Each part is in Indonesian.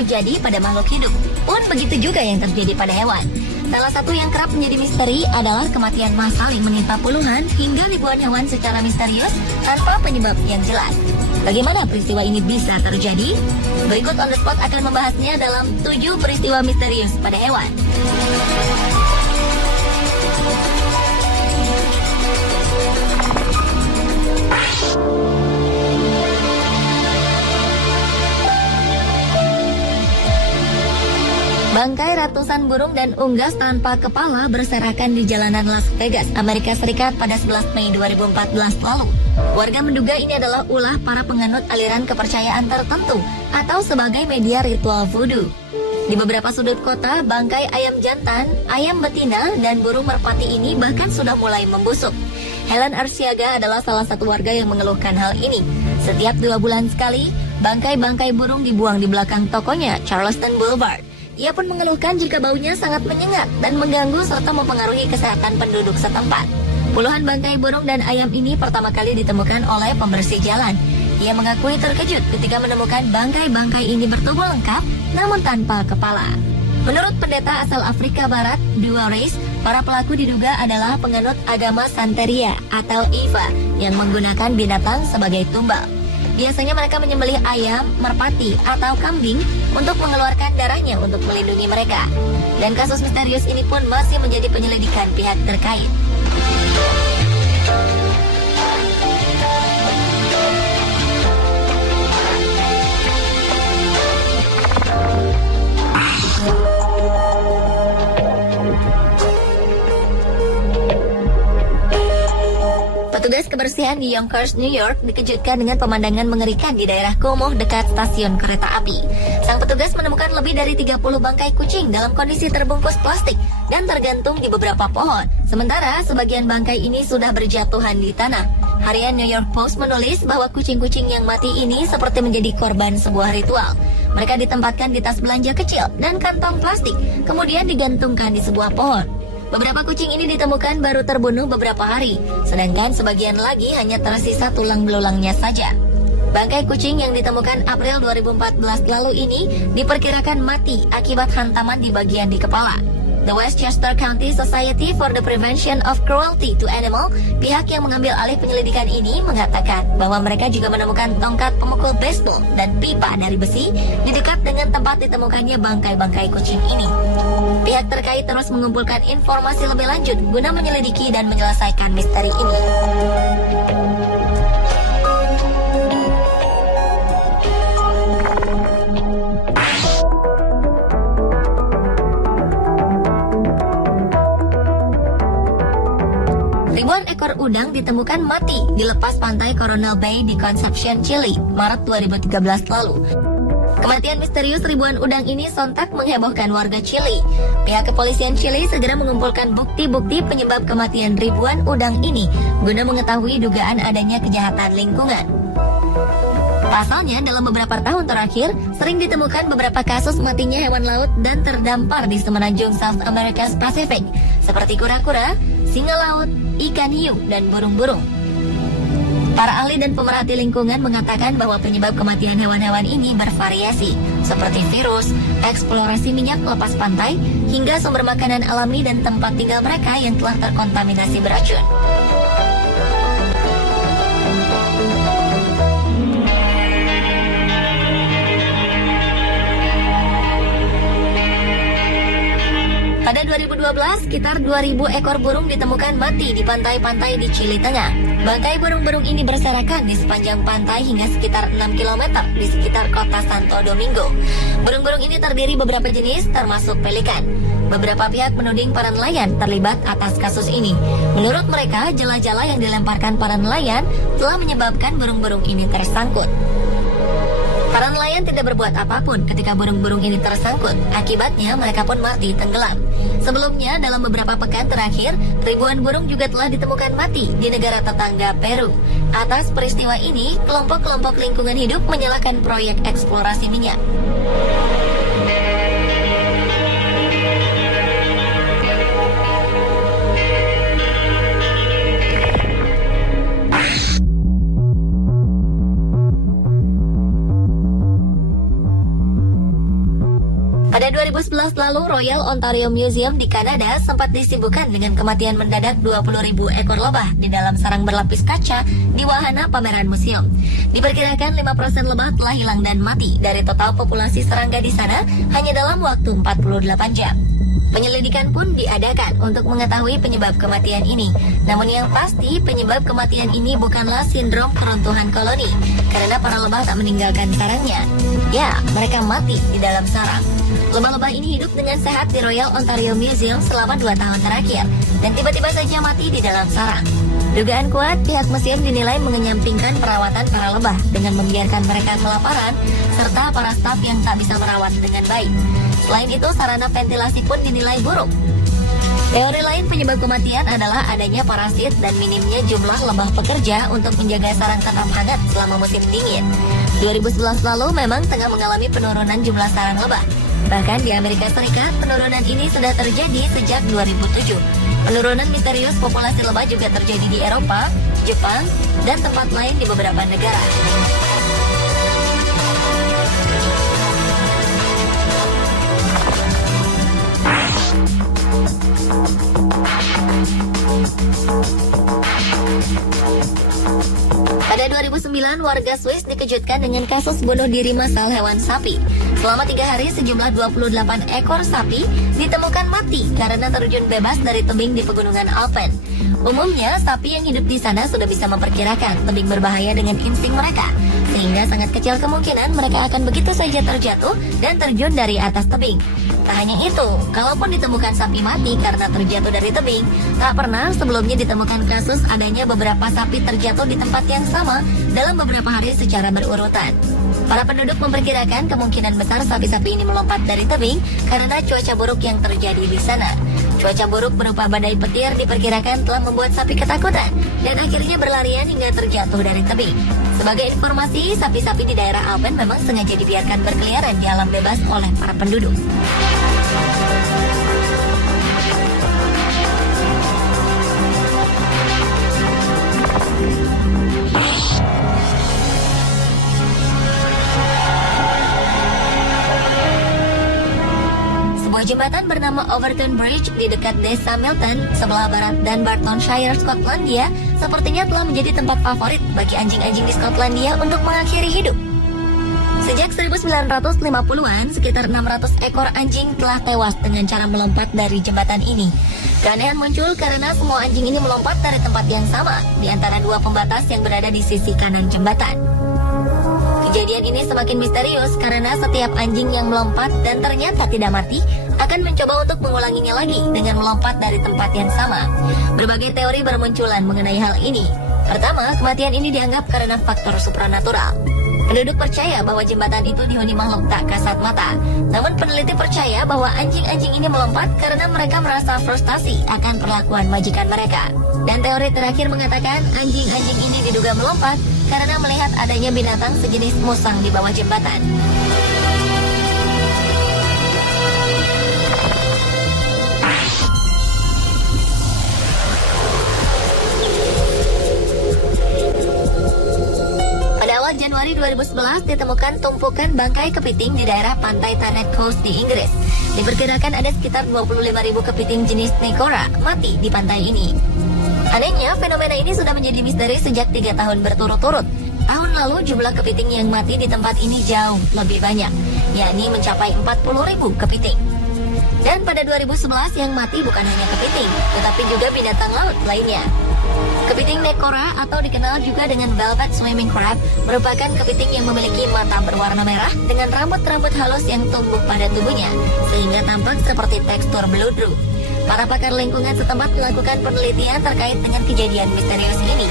terjadi pada makhluk hidup. Pun begitu juga yang terjadi pada hewan. Salah satu yang kerap menjadi misteri adalah kematian massal yang menimpa puluhan hingga ribuan hewan secara misterius tanpa penyebab yang jelas. Bagaimana peristiwa ini bisa terjadi? Berikut On The Spot akan membahasnya dalam 7 peristiwa misterius pada hewan. Bangkai ratusan burung dan unggas tanpa kepala berserakan di jalanan Las Vegas, Amerika Serikat pada 11 Mei 2014 lalu. Warga menduga ini adalah ulah para penganut aliran kepercayaan tertentu atau sebagai media ritual voodoo. Di beberapa sudut kota, bangkai ayam jantan, ayam betina, dan burung merpati ini bahkan sudah mulai membusuk. Helen Arsiaga adalah salah satu warga yang mengeluhkan hal ini. Setiap 2 bulan sekali, bangkai-bangkai burung dibuang di belakang tokonya, Charleston Boulevard. Ia pun mengeluhkan jika baunya sangat menyengat dan mengganggu serta mempengaruhi kesehatan penduduk setempat. Puluhan bangkai burung dan ayam ini pertama kali ditemukan oleh pembersih jalan. Ia mengakui terkejut ketika menemukan bangkai-bangkai ini bertubuh lengkap namun tanpa kepala. Menurut pendeta asal Afrika Barat, Duares, para pelaku diduga adalah penganut agama Santeria atau Ifa yang menggunakan binatang sebagai tumbal. Biasanya mereka menyembelih ayam, merpati, atau kambing untuk mengeluarkan darahnya untuk melindungi mereka. Dan kasus misterius ini pun masih menjadi penyelidikan pihak terkait. Petugas kebersihan di Yonkers, New York dikejutkan dengan pemandangan mengerikan di daerah Como dekat stasiun kereta api. Sang petugas menemukan lebih dari 30 bangkai kucing dalam kondisi terbungkus plastik dan tergantung di beberapa pohon. Sementara sebagian bangkai ini sudah berjatuhan di tanah. Harian New York Post menulis bahwa kucing-kucing yang mati ini seperti menjadi korban sebuah ritual. Mereka ditempatkan di tas belanja kecil dan kantong plastik, kemudian digantungkan di sebuah pohon. Beberapa kucing ini ditemukan baru terbunuh beberapa hari, sedangkan sebagian lagi hanya tersisa tulang belulangnya saja. Bangkai kucing yang ditemukan April 2014 lalu ini diperkirakan mati akibat hantaman di bagian di kepala. The Westchester County Society for the Prevention of Cruelty to Animals, pihak yang mengambil alih penyelidikan ini, mengatakan bahwa mereka juga menemukan tongkat pemukul baseball dan pipa dari besi di dekat dengan tempat ditemukannya bangkai-bangkai kucing ini. Pihak terkait terus mengumpulkan informasi lebih lanjut guna menyelidiki dan menyelesaikan misteri ini. Ribuan ekor udang ditemukan mati di lepas pantai Coronel Bay di Concepcion, Chile, Maret 2013 lalu. Kematian misterius ribuan udang ini sontak menghebohkan warga Chili. Pihak kepolisian Chili segera mengumpulkan bukti-bukti penyebab kematian ribuan udang ini guna mengetahui dugaan adanya kejahatan lingkungan. Pasalnya, dalam beberapa tahun terakhir, sering ditemukan beberapa kasus matinya hewan laut dan terdampar di semenanjung South America's Pacific, seperti kura-kura, singa laut, ikan hiu, dan burung-burung. Para ahli dan pemerhati lingkungan mengatakan bahwa penyebab kematian hewan-hewan ini bervariasi, seperti virus, eksplorasi minyak lepas pantai, hingga sumber makanan alami dan tempat tinggal mereka yang telah terkontaminasi beracun. Pada 2012, sekitar 2.000 ekor burung ditemukan mati di pantai-pantai di Chili Tengah. Bangkai burung-burung ini berserakan di sepanjang pantai hingga sekitar 6 km di sekitar kota Santo Domingo. Burung-burung ini terdiri beberapa jenis, termasuk pelikan. Beberapa pihak menuding para nelayan terlibat atas kasus ini. Menurut mereka, jala-jala yang dilemparkan para nelayan telah menyebabkan burung-burung ini tersangkut. Para nelayan tidak berbuat apapun ketika burung-burung ini tersangkut. Akibatnya mereka pun mati tenggelam. Sebelumnya, dalam beberapa pekan terakhir, ribuan burung juga telah ditemukan mati di negara tetangga Peru. Atas peristiwa ini, kelompok-kelompok lingkungan hidup menyalahkan proyek eksplorasi minyak. lalu, Royal Ontario Museum di Kanada sempat disibukkan dengan kematian mendadak 20.000 ekor lebah di dalam sarang berlapis kaca di wahana pameran museum. Diperkirakan 5% lebah telah hilang dan mati dari total populasi serangga di sana hanya dalam waktu 48 jam. Penyelidikan pun diadakan untuk mengetahui penyebab kematian ini. Namun yang pasti, penyebab kematian ini bukanlah sindrom keruntuhan koloni, karena para lebah tak meninggalkan sarangnya. Ya, mereka mati di dalam sarang. Lebah-lebah ini hidup dengan sehat di Royal Ontario Museum selama 2 tahun terakhir, dan tiba-tiba saja mati di dalam sarang. Dugaan kuat, pihak museum dinilai mengenyampingkan perawatan para lebah dengan membiarkan mereka kelaparan, serta para staf yang tak bisa merawat dengan baik. Selain itu, sarana ventilasi pun dinilai buruk. Teori lain penyebab kematian adalah adanya parasit dan minimnya jumlah lebah pekerja untuk menjaga sarang tetap hangat selama musim dingin. 2011 lalu memang tengah mengalami penurunan jumlah sarang lebah. Bahkan di Amerika Serikat, penurunan ini sudah terjadi sejak 2007. Penurunan misterius populasi lebah juga terjadi di Eropa, Jepang, dan tempat lain di beberapa negara. Pada 2009, warga Swiss dikejutkan dengan kasus bunuh diri massal hewan sapi. Selama 3 hari, sejumlah 28 ekor sapi ditemukan mati karena terjun bebas dari tebing di pegunungan Alpen. Umumnya, sapi yang hidup di sana sudah bisa memperkirakan tebing berbahaya dengan insting mereka, sehingga sangat kecil kemungkinan mereka akan begitu saja terjatuh dan terjun dari atas tebing. Tak hanya itu, kalaupun ditemukan sapi mati karena terjatuh dari tebing, tak pernah sebelumnya ditemukan kasus adanya beberapa sapi terjatuh di tempat yang sama dalam beberapa hari secara berurutan. Para penduduk memperkirakan kemungkinan besar sapi-sapi ini melompat dari tebing karena cuaca buruk yang terjadi di sana. Cuaca buruk berupa badai petir diperkirakan telah membuat sapi ketakutan dan akhirnya berlarian hingga terjatuh dari tebing. Sebagai informasi, sapi-sapi di daerah Alpen memang sengaja dibiarkan berkeliaran di alam bebas oleh para penduduk. Sebuah jembatan bernama Overton Bridge di dekat desa Milton, sebelah barat Dunbartonshire, Skotlandia, sepertinya telah menjadi tempat favorit bagi anjing-anjing di Skotlandia untuk mengakhiri hidup. Sejak 1950-an, sekitar 600 ekor anjing telah tewas dengan cara melompat dari jembatan ini. Keanehan muncul karena semua anjing ini melompat dari tempat yang sama, di antara 2 pembatas yang berada di sisi kanan jembatan. Kejadian ini semakin misterius karena setiap anjing yang melompat dan ternyata tidak mati akan mencoba untuk mengulanginya lagi dengan melompat dari tempat yang sama. Berbagai teori bermunculan mengenai hal ini. Pertama, kematian ini dianggap karena faktor supranatural. Penduduk percaya bahwa jembatan itu dihuni makhluk tak kasat mata. Namun peneliti percaya bahwa anjing-anjing ini melompat karena mereka merasa frustasi akan perlakuan majikan mereka. Dan teori terakhir mengatakan anjing-anjing ini diduga melompat karena melihat adanya binatang sejenis musang di bawah jembatan. Januari 2011 ditemukan tumpukan bangkai kepiting di daerah pantai Thanet Coast di Inggris. Diperkirakan ada sekitar 25.000 kepiting jenis Necora mati di pantai ini. Anehnya, fenomena ini sudah menjadi misteri sejak 3 tahun berturut-turut. Tahun lalu jumlah kepiting yang mati di tempat ini jauh lebih banyak, yakni mencapai 40.000 kepiting. Dan pada 2011 yang mati bukan hanya kepiting, tetapi juga binatang laut lainnya. Kepiting Necora atau dikenal juga dengan velvet swimming crab merupakan kepiting yang memiliki mata berwarna merah dengan rambut-rambut halus yang tumbuh pada tubuhnya sehingga tampak seperti tekstur beludru. Para pakar lingkungan setempat melakukan penelitian terkait dengan kejadian misterius ini.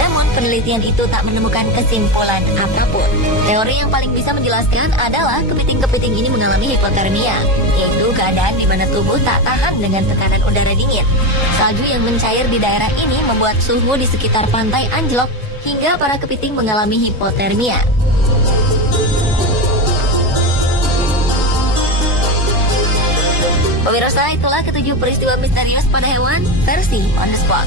Namun penelitian itu tak menemukan kesimpulan apapun. Teori yang paling bisa menjelaskan adalah kepiting-kepiting ini mengalami hipotermia, yaitu keadaan di mana tubuh tak tahan dengan tekanan udara dingin. Salju yang mencair di daerah ini membuat suhu di sekitar pantai anjlok hingga para kepiting mengalami hipotermia. Pemirsa, itulah ketujuh peristiwa misterius pada hewan versi On The Spot.